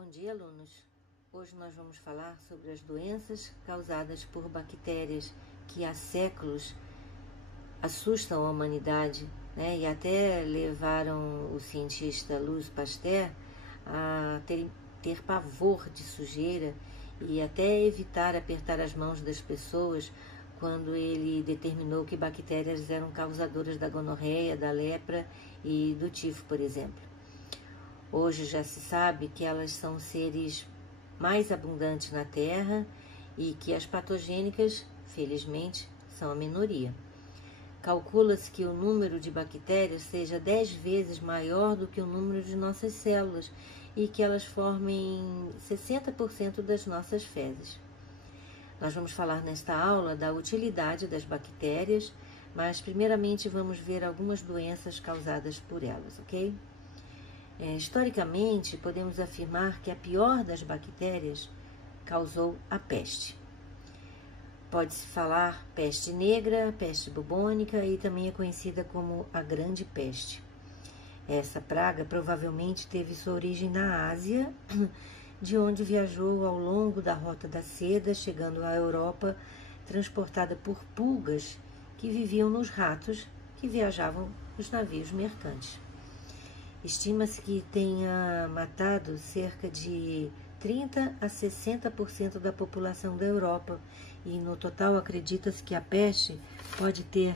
Bom dia, alunos! Hoje nós vamos falar sobre as doenças causadas por bactérias que há séculos assustam a humanidade, né? E até levaram o cientista Louis Pasteur a ter pavor de sujeira e até evitar apertar as mãos das pessoas quando ele determinou que bactérias eram causadoras da gonorreia, da lepra e do tifo, por exemplo. Hoje já se sabe que elas são seres mais abundantes na Terra e que as patogênicas, felizmente, são a minoria. Calcula-se que o número de bactérias seja 10 vezes maior do que o número de nossas células e que elas formem 60% das nossas fezes. Nós vamos falar nesta aula da utilidade das bactérias, mas primeiramente vamos ver algumas doenças causadas por elas, ok? Historicamente, podemos afirmar que a pior das bactérias causou a peste. Pode-se falar peste negra, peste bubônica e também é conhecida como a Grande Peste. Essa praga provavelmente teve sua origem na Ásia, de onde viajou ao longo da Rota da Seda, chegando à Europa, transportada por pulgas que viviam nos ratos que viajavam nos navios mercantes. Estima-se que tenha matado cerca de 30 a 60% da população da Europa e no total acredita-se que a peste pode ter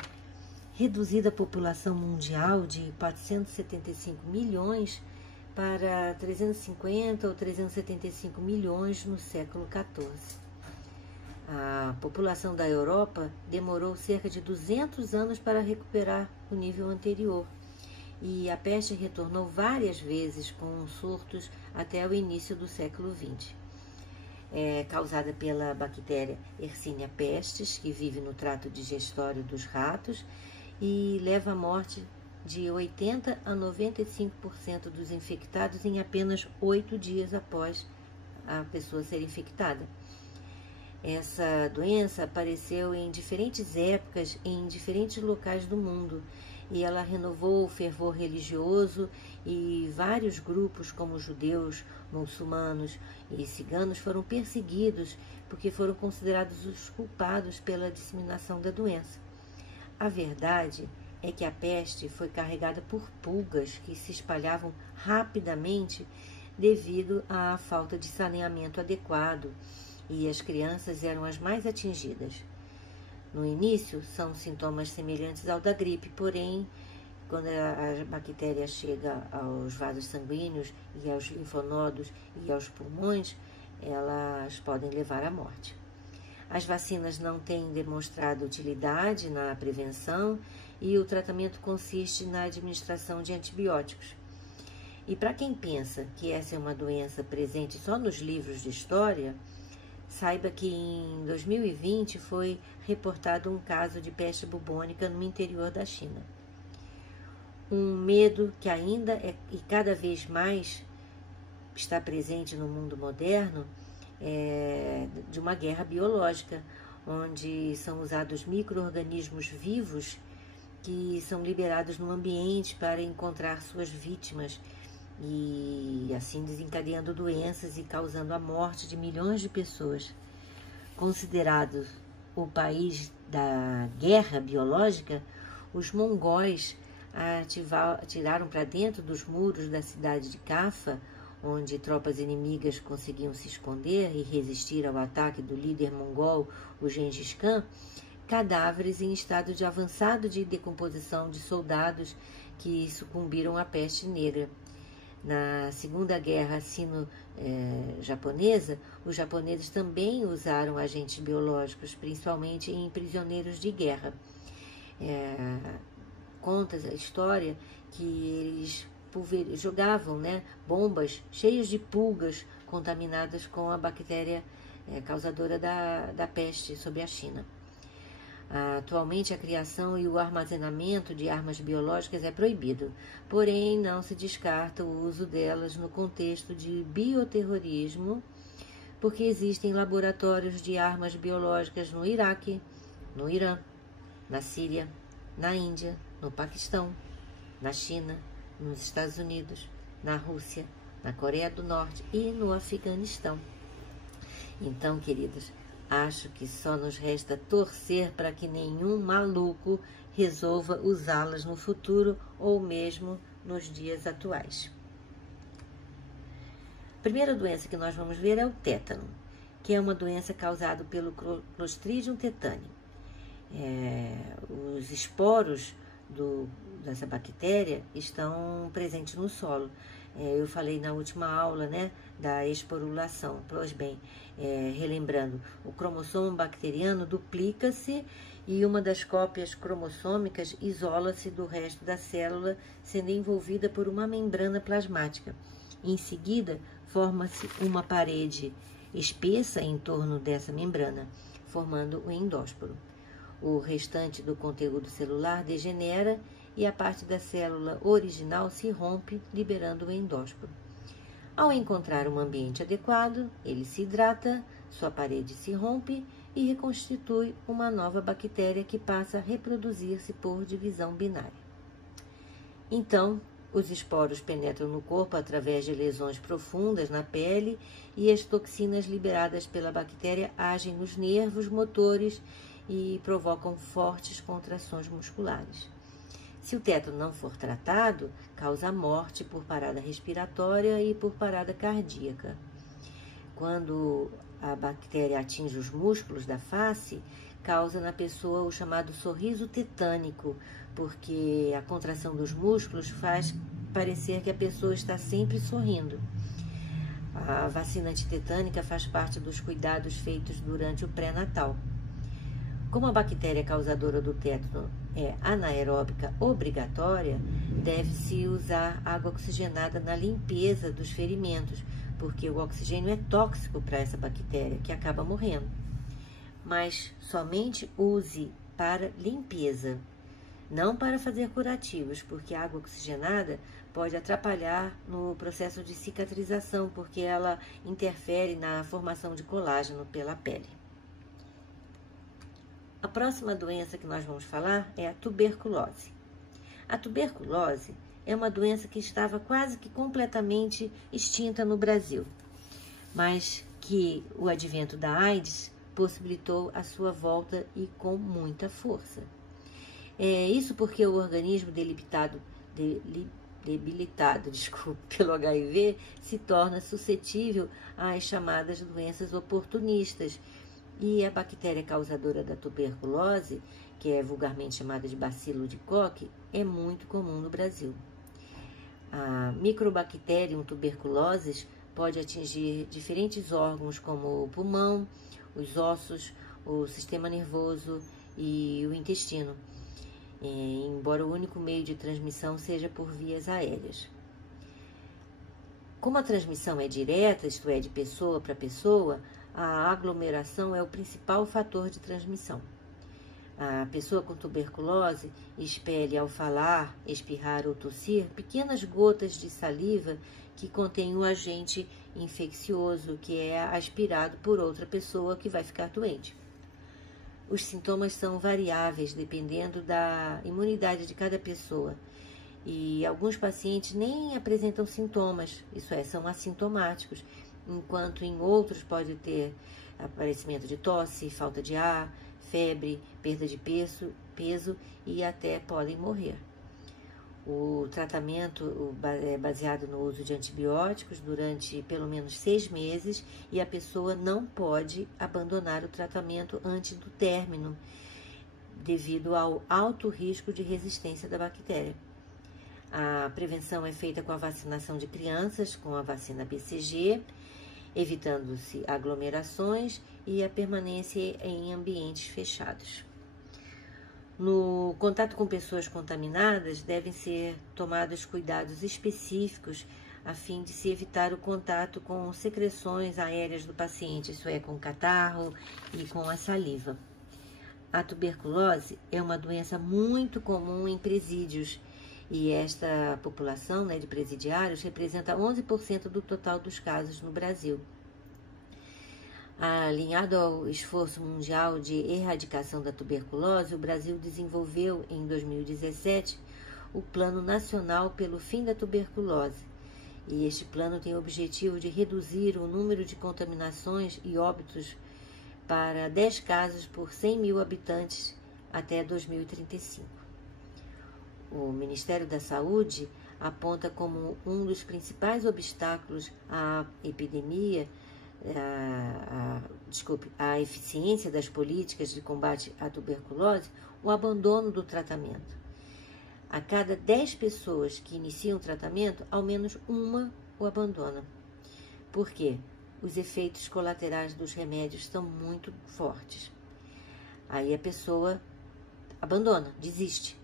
reduzido a população mundial de 475 milhões para 350 ou 375 milhões no século XIV. A população da Europa demorou cerca de 200 anos para recuperar o nível anterior. E a peste retornou várias vezes com surtos até o início do século XX. É causada pela bactéria Yersinia pestis, que vive no trato digestório dos ratos e leva à morte de 80 a 95% dos infectados em apenas 8 dias após a pessoa ser infectada. Essa doença apareceu em diferentes épocas em diferentes locais do mundo e ela renovou o fervor religioso e vários grupos como judeus, muçulmanos e ciganos foram perseguidos porque foram considerados os culpados pela disseminação da doença. A verdade é que a peste foi carregada por pulgas que se espalhavam rapidamente devido à falta de saneamento adequado e as crianças eram as mais atingidas. No início, são sintomas semelhantes ao da gripe, porém, quando a bactéria chega aos vasos sanguíneos e aos linfonodos e aos pulmões, elas podem levar à morte. As vacinas não têm demonstrado utilidade na prevenção e o tratamento consiste na administração de antibióticos. E para quem pensa que essa é uma doença presente só nos livros de história, saiba que em 2020 foi reportado um caso de peste bubônica no interior da China. Um medo que ainda e cada vez mais está presente no mundo moderno é de uma guerra biológica, onde são usados micro-organismos vivos que são liberados no ambiente para encontrar suas vítimas e assim desencadeando doenças e causando a morte de milhões de pessoas. Considerados o país da guerra biológica, os mongóis atiraram para dentro dos muros da cidade de Cafa, onde tropas inimigas conseguiam se esconder e resistir ao ataque do líder mongol, o Gengis Khan, cadáveres em estado de avançado de decomposição de soldados que sucumbiram à peste negra. Na Segunda Guerra Sino-Japonesa, os japoneses também usaram agentes biológicos, principalmente em prisioneiros de guerra. Conta a história que eles jogavam bombas cheias de pulgas contaminadas com a bactéria causadora da peste sobre a China. Atualmente, a criação e o armazenamento de armas biológicas é proibido, porém não se descarta o uso delas no contexto de bioterrorismo, porque existem laboratórios de armas biológicas no Iraque, no Irã, na Síria, na Índia, no Paquistão, na China, nos Estados Unidos, na Rússia, na Coreia do Norte e no Afeganistão. Então, queridas, acho que só nos resta torcer para que nenhum maluco resolva usá-las no futuro ou mesmo nos dias atuais. A primeira doença que nós vamos ver é o tétano, que é uma doença causada pelo Clostridium tetani. Os esporos dessa bactéria estão presentes no solo. Eu falei na última aula, né, da esporulação. Pois bem, relembrando, o cromossomo bacteriano duplica-se e uma das cópias cromossômicas isola-se do resto da célula, sendo envolvida por uma membrana plasmática. Em seguida, forma-se uma parede espessa em torno dessa membrana, formando o endósporo. O restante do conteúdo celular degenera e a parte da célula original se rompe, liberando o endósporo. Ao encontrar um ambiente adequado, ele se hidrata, sua parede se rompe e reconstitui uma nova bactéria que passa a reproduzir-se por divisão binária. Então, os esporos penetram no corpo através de lesões profundas na pele e as toxinas liberadas pela bactéria agem nos nervos motores e provocam fortes contrações musculares. Se o tétano não for tratado, causa morte por parada respiratória e por parada cardíaca. Quando a bactéria atinge os músculos da face, causa na pessoa o chamado sorriso tetânico, porque a contração dos músculos faz parecer que a pessoa está sempre sorrindo. A vacina antitetânica faz parte dos cuidados feitos durante o pré-natal. Como a bactéria causadora do tétano é anaeróbica obrigatória, deve-se usar água oxigenada na limpeza dos ferimentos, porque o oxigênio é tóxico para essa bactéria, que acaba morrendo. Mas somente use para limpeza, não para fazer curativos, porque a água oxigenada pode atrapalhar no processo de cicatrização, porque ela interfere na formação de colágeno pela pele. A próxima doença que nós vamos falar é a tuberculose. A tuberculose é uma doença que estava quase que completamente extinta no Brasil, mas que o advento da AIDS possibilitou a sua volta e com muita força. Isso porque o organismo debilitado pelo HIV se torna suscetível às chamadas doenças oportunistas, e a bactéria causadora da tuberculose, que é vulgarmente chamada de bacilo de Koch, é muito comum no Brasil. A Microbacterium tuberculosis pode atingir diferentes órgãos como o pulmão, os ossos, o sistema nervoso e o intestino, embora o único meio de transmissão seja por vias aéreas. Como a transmissão é direta, isto é, de pessoa para pessoa, a aglomeração é o principal fator de transmissão. A pessoa com tuberculose expele ao falar, espirrar ou tossir pequenas gotas de saliva que contém um agente infeccioso que é aspirado por outra pessoa que vai ficar doente. Os sintomas são variáveis dependendo da imunidade de cada pessoa e alguns pacientes nem apresentam sintomas, isso é, são assintomáticos, enquanto em outros pode ter aparecimento de tosse, falta de ar, febre, perda de peso e até podem morrer. O tratamento é baseado no uso de antibióticos durante pelo menos 6 meses e a pessoa não pode abandonar o tratamento antes do término, devido ao alto risco de resistência da bactéria. A prevenção é feita com a vacinação de crianças, com a vacina BCG, evitando-se aglomerações e a permanência em ambientes fechados. No contato com pessoas contaminadas, devem ser tomados cuidados específicos a fim de se evitar o contato com secreções aéreas do paciente, isso é, com catarro e com a saliva. A tuberculose é uma doença muito comum em presídios e esta população, de presidiários representa 11% do total dos casos no Brasil. Alinhado ao esforço mundial de erradicação da tuberculose, o Brasil desenvolveu em 2017 o Plano Nacional pelo Fim da Tuberculose, e este plano tem o objetivo de reduzir o número de contaminações e óbitos para 10 casos por 100 mil habitantes até 2035. O Ministério da Saúde aponta como um dos principais obstáculos à epidemia, a eficiência das políticas de combate à tuberculose, o abandono do tratamento. A cada 10 pessoas que iniciam o tratamento, ao menos uma o abandona. Por quê? Os efeitos colaterais dos remédios são muito fortes. Aí a pessoa abandona, desiste.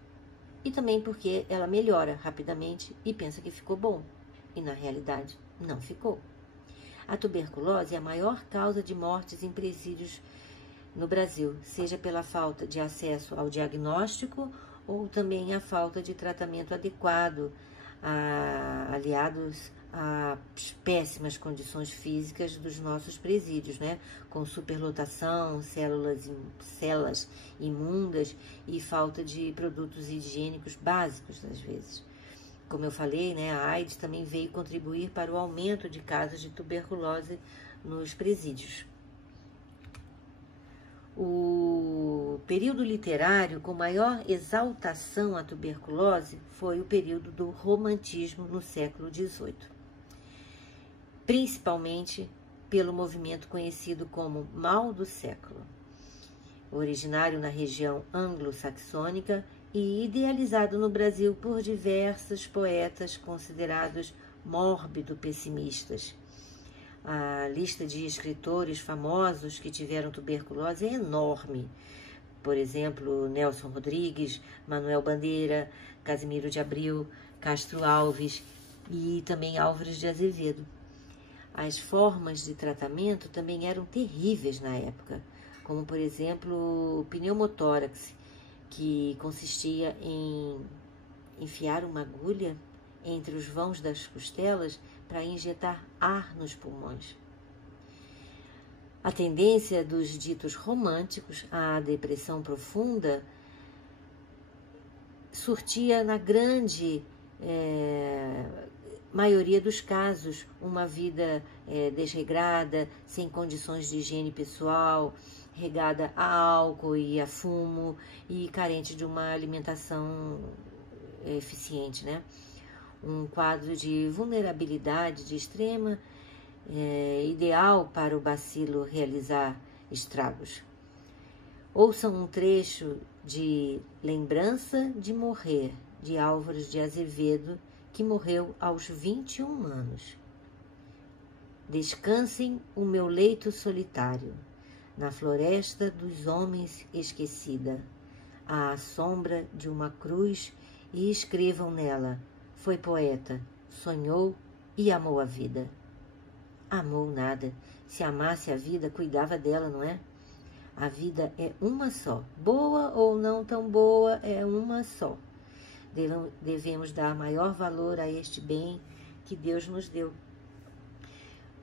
E também porque ela melhora rapidamente e pensa que ficou bom. E na realidade não ficou. A tuberculose é a maior causa de mortes em presídios no Brasil, seja pela falta de acesso ao diagnóstico ou também a falta de tratamento adequado, aliados às péssimas condições físicas dos nossos presídios, né? Com superlotação, células imundas e falta de produtos higiênicos básicos, às vezes. Como eu falei, né, a AIDS também veio contribuir para o aumento de casos de tuberculose nos presídios. O período literário com maior exaltação à tuberculose foi o período do romantismo no século XVIII, principalmente pelo movimento conhecido como Mal do Século, originário na região anglo-saxônica e idealizado no Brasil por diversos poetas considerados mórbido-pessimistas. A lista de escritores famosos que tiveram tuberculose é enorme. Por exemplo, Nelson Rodrigues, Manuel Bandeira, Casimiro de Abreu, Castro Alves e também Álvares de Azevedo. As formas de tratamento também eram terríveis na época, como, por exemplo, o pneumotórax, que consistia em enfiar uma agulha entre os vãos das costelas para injetar ar nos pulmões. A tendência dos ditos românticos à depressão profunda surtia na grande maioria dos casos uma vida desregrada, sem condições de higiene pessoal, regada a álcool e a fumo e carente de uma alimentação eficiente, né? Um quadro de vulnerabilidade de extrema, ideal para o bacilo realizar estragos. Ouçam um trecho de Lembrança de Morrer, de Álvares de Azevedo, que morreu aos 21 anos. Descansem o meu leito solitário, na floresta dos homens esquecida, à sombra de uma cruz, e escrevam nela: foi poeta, sonhou e amou a vida. Amou nada. Se amasse a vida, cuidava dela, não é? A vida é uma só. Boa ou não tão boa, é uma só. Devemos dar maior valor a este bem que Deus nos deu.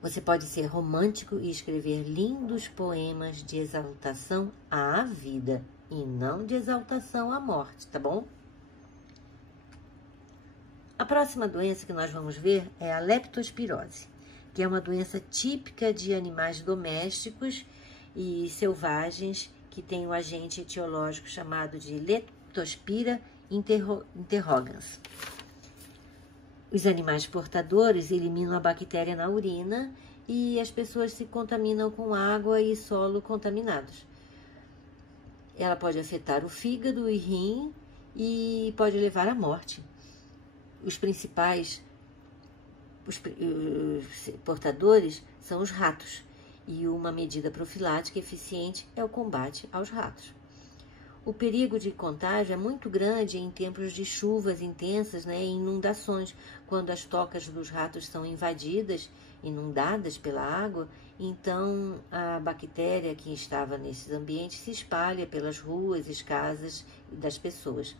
Você pode ser romântico e escrever lindos poemas de exaltação à vida e não de exaltação à morte, tá bom? A próxima doença que nós vamos ver é a leptospirose, que é uma doença típica de animais domésticos e selvagens que tem o agente etiológico chamado de Leptospira interrogans. Os animais portadores eliminam a bactéria na urina e as pessoas se contaminam com água e solo contaminados. Ela pode afetar o fígado e rim e pode levar à morte. Os principais portadores são os ratos, e uma medida profilática eficiente é o combate aos ratos. O perigo de contágio é muito grande em tempos de chuvas intensas, né, e inundações, quando as tocas dos ratos são inundadas pela água, então a bactéria que estava nesses ambientes se espalha pelas ruas e casas das pessoas.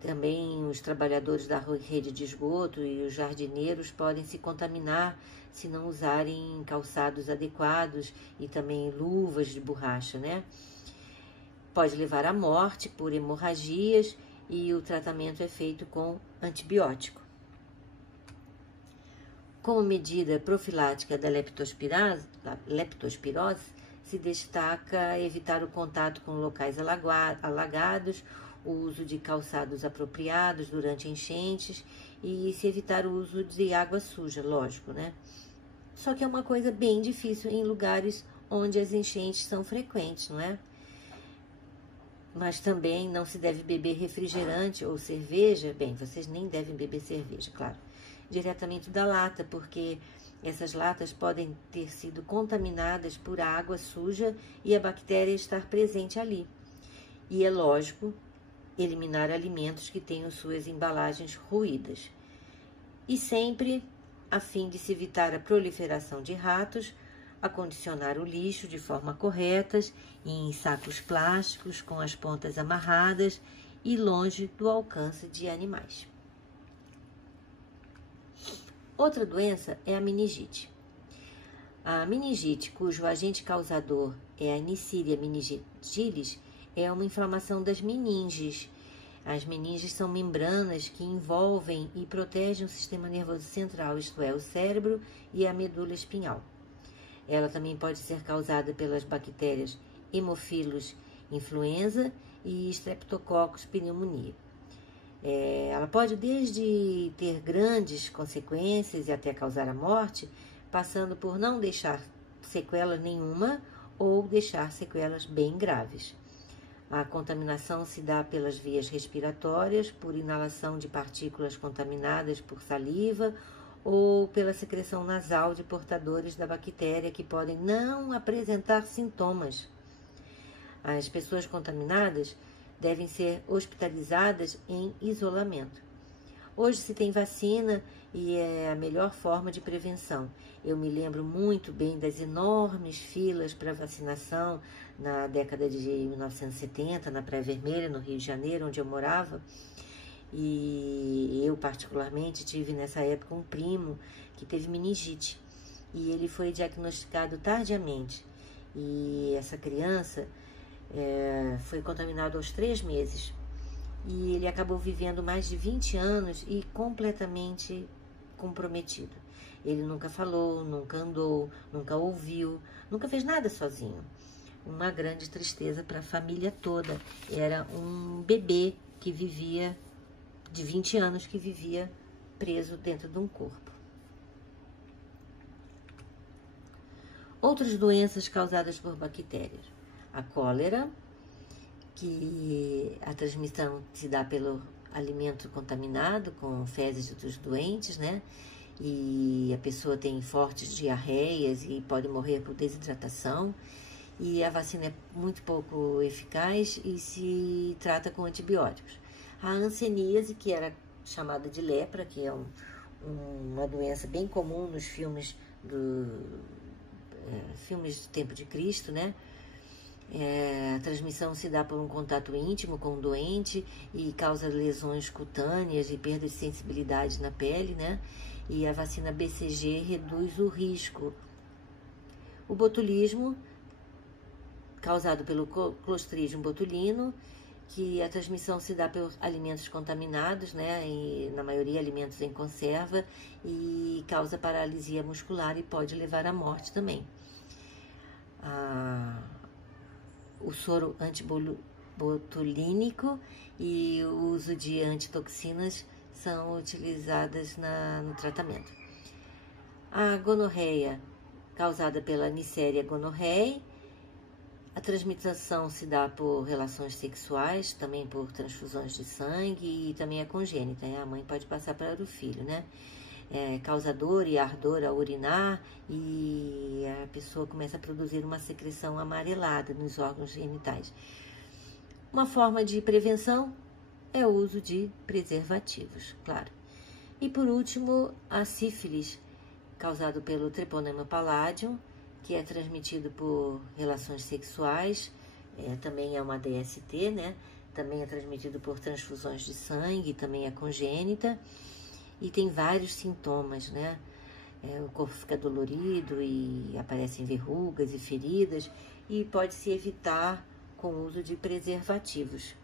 Também os trabalhadores da rede de esgoto e os jardineiros podem se contaminar se não usarem calçados adequados e também luvas de borracha, né? Pode levar à morte por hemorragias e o tratamento é feito com antibiótico. Como medida profilática da leptospirose, se destaca evitar o contato com locais alagados, o uso de calçados apropriados durante enchentes e se evitar o uso de água suja, lógico, né? Só que é uma coisa bem difícil em lugares onde as enchentes são frequentes, não é? Mas também não se deve beber refrigerante ou cerveja. Bem, vocês nem devem beber cerveja, claro, diretamente da lata, porque essas latas podem ter sido contaminadas por água suja e a bactéria estar presente ali. E é lógico eliminar alimentos que tenham suas embalagens ruídas. E sempre, a fim de se evitar a proliferação de ratos, acondicionar o lixo de forma correta, em sacos plásticos com as pontas amarradas e longe do alcance de animais. Outra doença é a meningite. A meningite, cujo agente causador é a Neisseria meningitis, é uma inflamação das meninges. As meninges são membranas que envolvem e protegem o sistema nervoso central, isto é, o cérebro e a medula espinhal. Ela também pode ser causada pelas bactérias Haemophilus influenza e Streptococcus pneumoniae. Ela pode desde ter grandes consequências e até causar a morte, passando por não deixar sequela nenhuma ou deixar sequelas bem graves. A contaminação se dá pelas vias respiratórias, por inalação de partículas contaminadas por saliva ou pela secreção nasal de portadores da bactéria que podem não apresentar sintomas. As pessoas contaminadas devem ser hospitalizadas em isolamento. Hoje se tem vacina e é a melhor forma de prevenção. Eu me lembro muito bem das enormes filas para vacinação na década de 1970, na Praia Vermelha, no Rio de Janeiro, onde eu morava. E eu, particularmente, tive nessa época um primo que teve meningite. E ele foi diagnosticado tardiamente. E essa criança foi contaminado aos 3 meses. E ele acabou vivendo mais de 20 anos e completamente comprometido. Ele nunca falou, nunca andou, nunca ouviu, nunca fez nada sozinho. Uma grande tristeza para a família toda. Era um bebê que vivia, de 20 anos, que vivia preso dentro de um corpo. Outras doenças causadas por bactérias. A cólera, que a transmissão se dá pelo alimento contaminado com fezes dos doentes, né? E a pessoa tem fortes diarreias e pode morrer por desidratação. E a vacina é muito pouco eficaz e se trata com antibióticos. A hanseníase, que era chamada de lepra, que é uma doença bem comum nos filmes filmes do tempo de Cristo, né? A transmissão se dá por um contato íntimo com o doente e causa lesões cutâneas e perda de sensibilidade na pele, né? E a vacina BCG reduz o risco. O botulismo, causado pelo Clostridium botulino, que a transmissão se dá pelos alimentos contaminados, né? E, na maioria, alimentos em conserva, e causa paralisia muscular e pode levar à morte também. O soro antibotulínico e o uso de antitoxinas são utilizadas no tratamento. A gonorreia, causada pela Neisseria gonorrhoeae. A transmissão se dá por relações sexuais, também por transfusões de sangue e também é congênita. A mãe pode passar para o filho, né? Causa dor e ardor ao urinar e a pessoa começa a produzir uma secreção amarelada nos órgãos genitais. Uma forma de prevenção é o uso de preservativos, claro. E por último, a sífilis, causado pelo Treponema palladium, que é transmitido por relações sexuais, também é uma DST, né? Também é transmitido por transfusões de sangue, também é congênita. E tem vários sintomas, né? O corpo fica dolorido e aparecem verrugas e feridas e pode-se evitar com o uso de preservativos.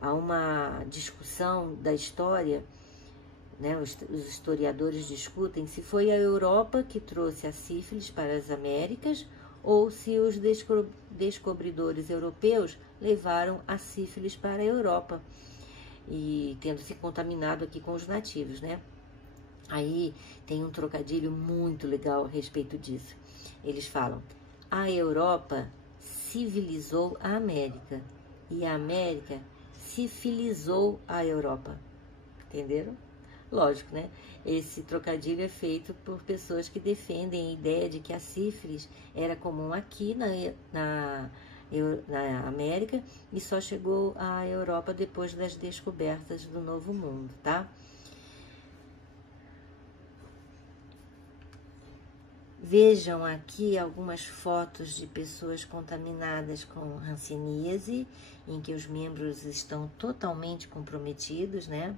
Há uma discussão da história né, os historiadores discutem se foi a Europa que trouxe a sífilis para as Américas ou se os descobridores europeus levaram a sífilis para a Europa e tendo se contaminado aqui com os nativos, né? Aí tem um trocadilho muito legal a respeito disso. Eles falam: a Europa civilizou a América e a América sifilizou a Europa. Entenderam? Lógico, né? Esse trocadilho é feito por pessoas que defendem a ideia de que a sífilis era comum aqui na América e só chegou à Europa depois das descobertas do Novo Mundo, tá? Vejam aqui algumas fotos de pessoas contaminadas com hanseníase, em que os membros estão totalmente comprometidos, né?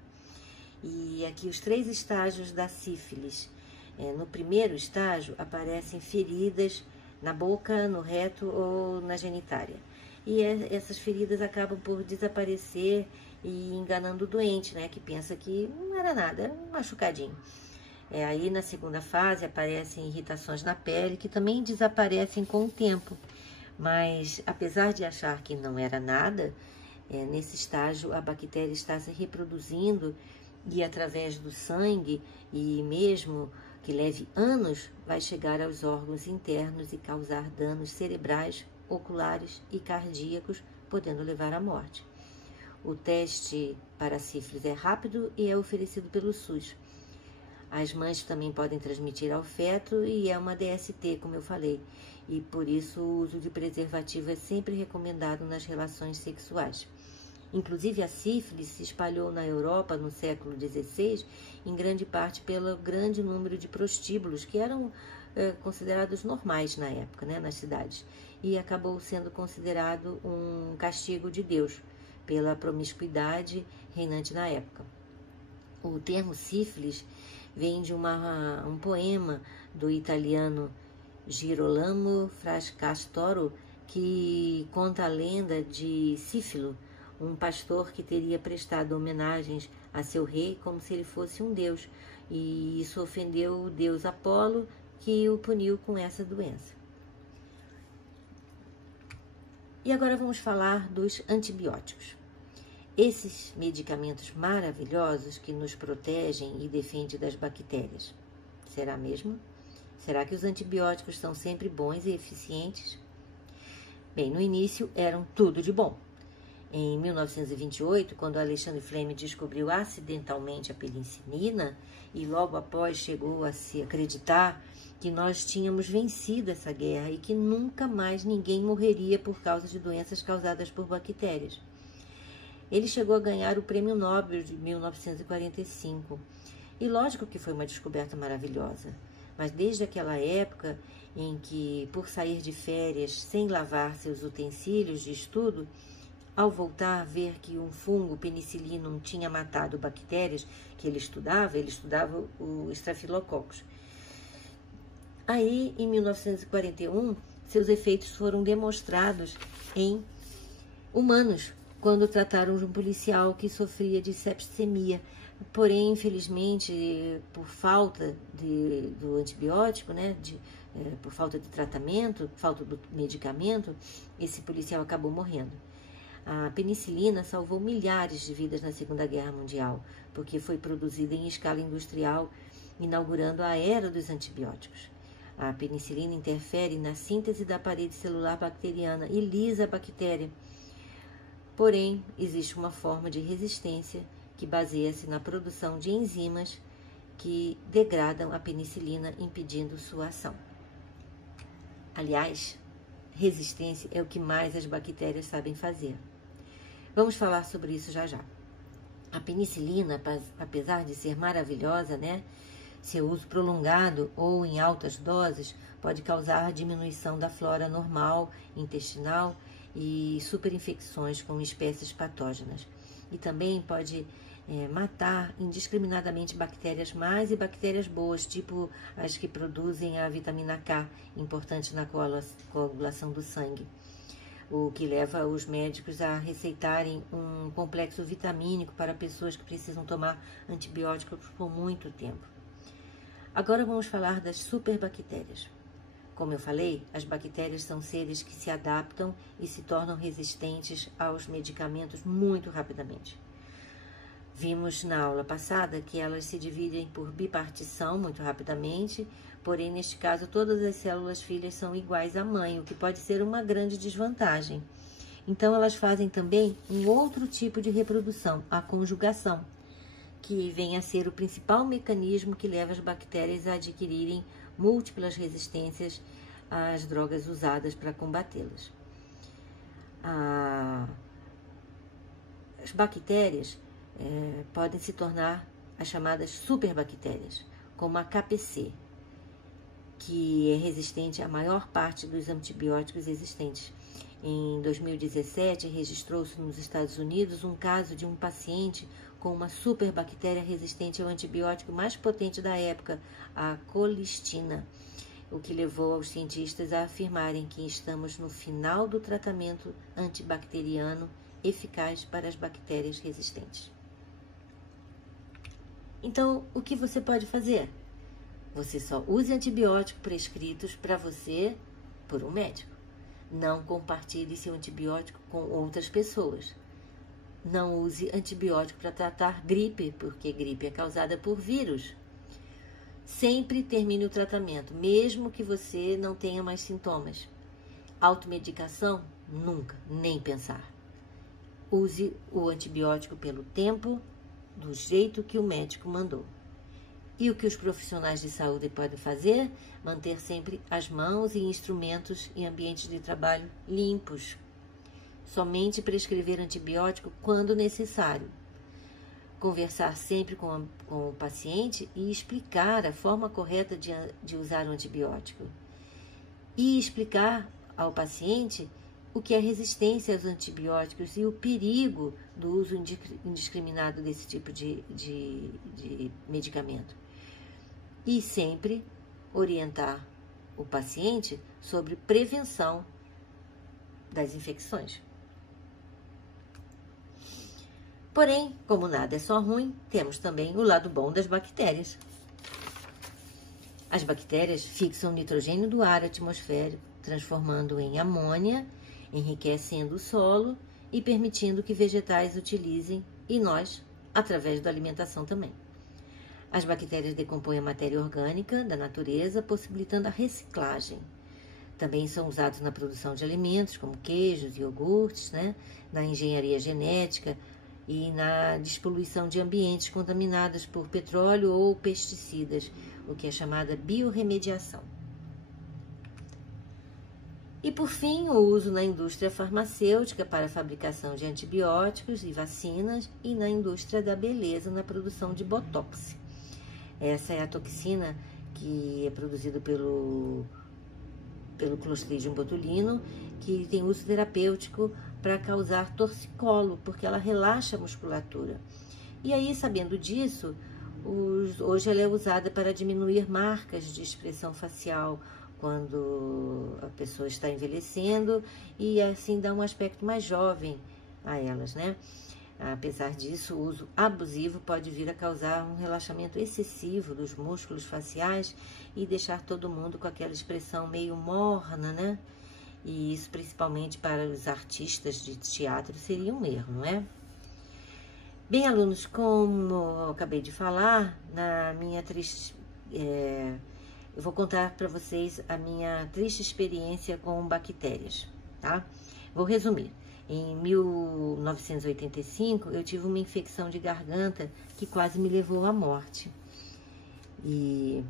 E aqui os 3 estágios da sífilis. No primeiro estágio aparecem feridas na boca, no reto ou na genitália. E essas feridas acabam por desaparecer e enganando o doente, né? Que pensa que não era nada, era um machucadinho. Aí na segunda fase aparecem irritações na pele que também desaparecem com o tempo. Mas apesar de achar que não era nada, nesse estágio a bactéria está se reproduzindo e através do sangue, e mesmo que leve anos, vai chegar aos órgãos internos e causar danos cerebrais, oculares e cardíacos, podendo levar à morte. O teste para a sífilis é rápido e é oferecido pelo SUS. As mães também podem transmitir ao feto e é uma DST, como eu falei, e por isso o uso de preservativo é sempre recomendado nas relações sexuais. Inclusive, a sífilis se espalhou na Europa no século XVI, em grande parte pelo grande número de prostíbulos, que eram considerados normais na época, né, nas cidades, e acabou sendo considerado um castigo de Deus pela promiscuidade reinante na época. O termo sífilis vem de um poema do italiano Girolamo Fracastoro, que conta a lenda de Sífilo, um pastor que teria prestado homenagens a seu rei como se ele fosse um deus, e isso ofendeu o deus Apolo, que o puniu com essa doença. E agora vamos falar dos antibióticos. Esses medicamentos maravilhosos que nos protegem e defendem das bactérias. Será mesmo? Será que os antibióticos são sempre bons e eficientes? Bem, no início eram tudo de bom. Em 1928, quando Alexandre Fleming descobriu acidentalmente a penicilina e logo após chegou a se acreditar que nós tínhamos vencido essa guerra e que nunca mais ninguém morreria por causa de doenças causadas por bactérias. Ele chegou a ganhar o Prêmio Nobel de 1945. E lógico que foi uma descoberta maravilhosa. Mas desde aquela época em que, por sair de férias sem lavar seus utensílios de estudo, ao voltar a ver que um fungo penicillinum tinha matado bactérias que ele estudava o Staphylococcus. Aí, em 1941, seus efeitos foram demonstrados em humanos, quando trataram de um policial que sofria de septicemia. Porém, infelizmente, por falta do antibiótico, né, por falta de tratamento, falta do medicamento, esse policial acabou morrendo. A penicilina salvou milhares de vidas na Segunda Guerra Mundial, porque foi produzida em escala industrial, inaugurando a era dos antibióticos. A penicilina interfere na síntese da parede celular bacteriana e lisa a bactéria. Porém, existe uma forma de resistência que baseia-se na produção de enzimas que degradam a penicilina, impedindo sua ação. Aliás, resistência é o que mais as bactérias sabem fazer. Vamos falar sobre isso já já. A penicilina, apesar de ser maravilhosa, né, seu uso prolongado ou em altas doses pode causar diminuição da flora normal intestinal e superinfecções com espécies patógenas. E também pode matar indiscriminadamente bactérias más e bactérias boas, tipo as que produzem a vitamina K, importante na coagulação do sangue. o que leva os médicos a receitarem um complexo vitamínico para pessoas que precisam tomar antibióticos por muito tempo. Agora vamos falar das superbactérias. Como eu falei, as bactérias são seres que se adaptam e se tornam resistentes aos medicamentos muito rapidamente. Vimos na aula passada que elas se dividem por bipartição muito rapidamente, porém, neste caso, todas as células filhas são iguais à mãe, o que pode ser uma grande desvantagem. Então, elas fazem também um outro tipo de reprodução, a conjugação, que vem a ser o principal mecanismo que leva as bactérias a adquirirem múltiplas resistências às drogas usadas para combatê-las. As bactérias podem se tornar as chamadas superbactérias, como a KPC, que é resistente à maior parte dos antibióticos existentes. Em 2017, registrou-se nos Estados Unidos um caso de um paciente com uma superbactéria resistente ao antibiótico mais potente da época, a colistina, o que levou os cientistas a afirmarem que estamos no final do tratamento antibacteriano eficaz para as bactérias resistentes. Então, o que você pode fazer? Você só use antibióticos prescritos para você por um médico. Não compartilhe seu antibiótico com outras pessoas. Não use antibiótico para tratar gripe, porque gripe é causada por vírus. Sempre termine o tratamento, mesmo que você não tenha mais sintomas. Automedicação? Nunca, nem pensar. Use o antibiótico pelo tempo, do jeito que o médico mandou. E o que os profissionais de saúde podem fazer? Manter sempre as mãos e instrumentos em ambientes de trabalho limpos. Somente prescrever antibiótico quando necessário. Conversar sempre com o paciente e explicar a forma correta de usar o antibiótico. E explicar ao paciente o que é resistência aos antibióticos e o perigo do uso indiscriminado desse tipo de medicamento. E sempre orientar o paciente sobre prevenção das infecções. Porém, como nada é só ruim, temos também o lado bom das bactérias. As bactérias fixam o nitrogênio do ar atmosférico, transformando-o em amônia, enriquecendo o solo e permitindo que vegetais utilizem, e nós, através da alimentação também. As bactérias decompõem a matéria orgânica da natureza, possibilitando a reciclagem. Também são usados na produção de alimentos, como queijos e iogurtes, na engenharia genética e na despoluição de ambientes contaminados por petróleo ou pesticidas, o que é chamada biorremediação. E, por fim, o uso na indústria farmacêutica para a fabricação de antibióticos e vacinas e na indústria da beleza na produção de botox. Essa é a toxina que é produzida pelo Clostridium botulino, que tem uso terapêutico para causar torcicolo, porque ela relaxa a musculatura. E aí, sabendo disso, hoje ela é usada para diminuir marcas de expressão facial, quando a pessoa está envelhecendo e assim dá um aspecto mais jovem a elas, Apesar disso, o uso abusivo pode vir a causar um relaxamento excessivo dos músculos faciais e deixar todo mundo com aquela expressão meio morna, E isso, principalmente para os artistas de teatro, seria um erro, não é? Bem, alunos, como eu acabei de falar, na minha triste... eu vou contar para vocês a minha triste experiência com bactérias, tá? Vou resumir. Em 1985, eu tive uma infecção de garganta que quase me levou à morte. E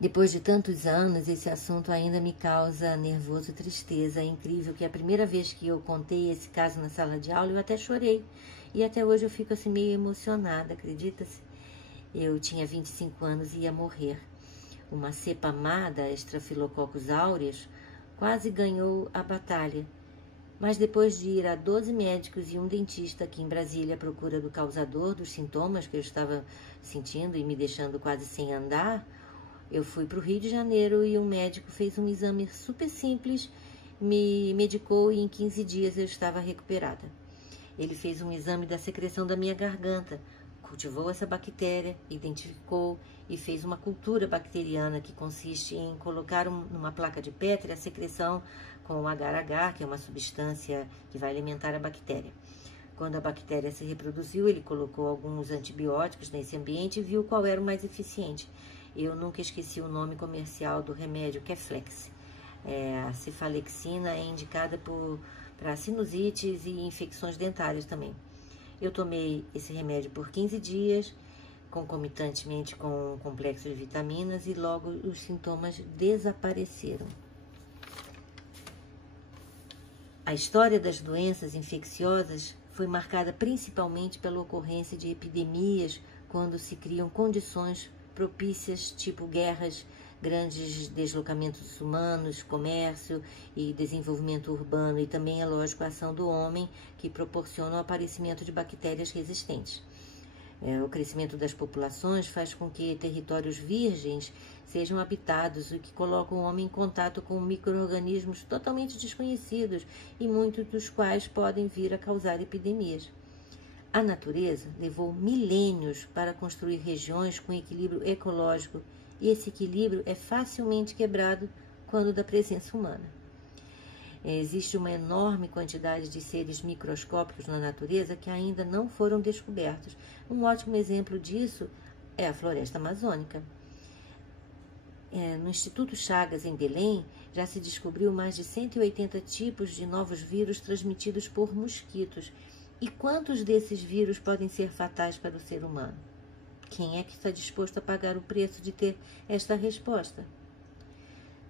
depois de tantos anos, esse assunto ainda me causa nervoso e tristeza. É incrível que a primeira vez que eu contei esse caso na sala de aula, eu até chorei. E até hoje eu fico assim meio emocionada, acredita-se? Eu tinha 25 anos e ia morrer. Uma cepa amada, Staphylococcus aureus, quase ganhou a batalha. Mas depois de ir a 12 médicos e um dentista aqui em Brasília à procura do causador dos sintomas que eu estava sentindo e me deixando quase sem andar, eu fui para o Rio de Janeiro e um médico fez um exame super simples me medicou e em 15 dias eu estava recuperada. Ele fez um exame da secreção da minha garganta, cultivou essa bactéria, identificou e fez uma cultura bacteriana que consiste em colocar numa placa de Petri a secreção com o agar-agar, que é uma substância que vai alimentar a bactéria. Quando a bactéria se reproduziu, ele colocou alguns antibióticos nesse ambiente e viu qual era o mais eficiente. Eu nunca esqueci o nome comercial do remédio, que é Flex. A cefalexina é indicada para sinusites e infecções dentárias também. Eu tomei esse remédio por 15 dias, concomitantemente com um complexo de vitaminas, e logo os sintomas desapareceram. A história das doenças infecciosas foi marcada principalmente pela ocorrência de epidemias quando se criam condições propícias, tipo guerras, grandes deslocamentos humanos, comércio e desenvolvimento urbano, e também, é lógico, a ação do homem, que proporciona o aparecimento de bactérias resistentes. O crescimento das populações faz com que territórios virgens sejam habitados, o que coloca o homem em contato com micro-organismos totalmente desconhecidos e muitos dos quais podem vir a causar epidemias. A natureza levou milênios para construir regiões com equilíbrio ecológico, e esse equilíbrio é facilmente quebrado quando da presença humana. Existe uma enorme quantidade de seres microscópicos na natureza que ainda não foram descobertos. Um ótimo exemplo disso é a floresta amazônica. No Instituto Chagas, em Belém, já se descobriu mais de 180 tipos de novos vírus transmitidos por mosquitos. E quantos desses vírus podem ser fatais para o ser humano? Quem é que está disposto a pagar o preço de ter esta resposta?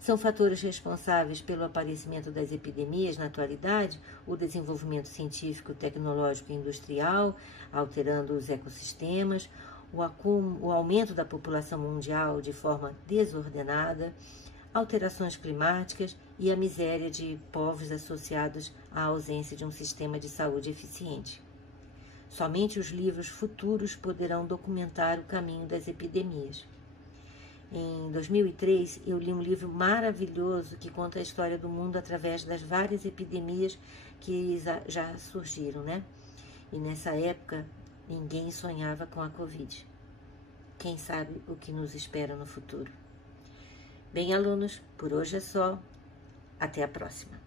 São fatores responsáveis pelo aparecimento das epidemias na atualidade, o desenvolvimento científico, tecnológico e industrial, alterando os ecossistemas, o aumento da população mundial de forma desordenada, alterações climáticas e a miséria de povos associados à ausência de um sistema de saúde eficiente. Somente os livros futuros poderão documentar o caminho das epidemias. Em 2003, eu li um livro maravilhoso que conta a história do mundo através das várias epidemias que já surgiram, né? E nessa época, ninguém sonhava com a Covid. Quem sabe o que nos espera no futuro? Bem, alunos, por hoje é só. Até a próxima.